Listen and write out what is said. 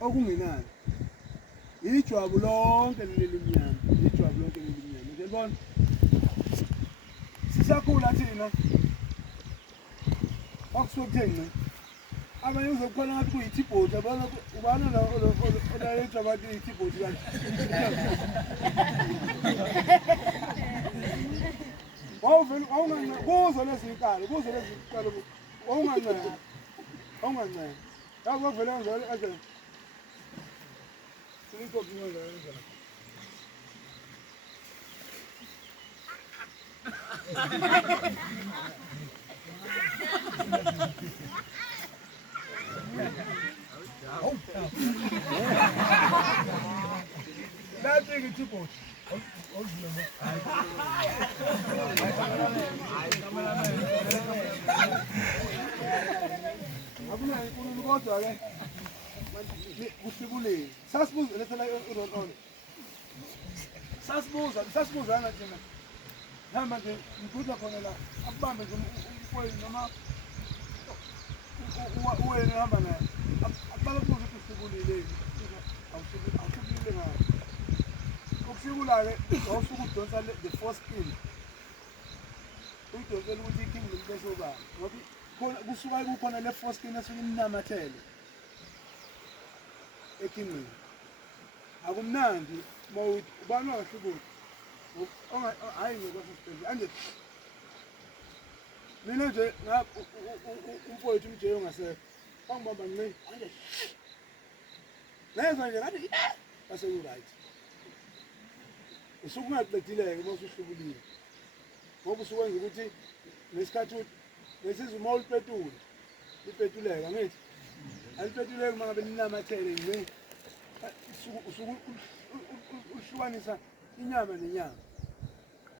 okungenani ijwabu lonke leli mnyama ijwabu lonke leli mnyama ngiyabona sisakhula thina akusuke kuthenge abanye uzokukhona ngathi kuyithibhoti yabona ubana olayetha abantu iyithibhoti kanti kuzo lezi nkalo awungancela yabo vele ngizole aje sinithokinga njalo That's a good point. Abuna ikulu kodwa ke kusibule sasibuza lethela on sasibuzana thina hamba nje ngikuza khona la akubambe nje umfoyi noma uwena hamba naye akubala kuze kusibulile awusibulile ngayo ukusibula-ke awusuke udonsa the first king uyidonsela ukuthi i-kingdom besobala ngoba kusuka kukhona le first king esuke imnamathele ekingdom akumnandi ubani wakahlubula hayi ngokwasesibhedlela anje mina nje umfowethu umjeyi ongasekho wangibamba ncini anje nezwa nje ngathi base-right usuke ungaqedileke uma usuhlubulile ngoba usukwenza ukuthi nesikhathi nesizwe uma ulipetule lipetuleka angithi alipetuleki uma ngabe linamathele usuke uhlukanisa inyama nenyama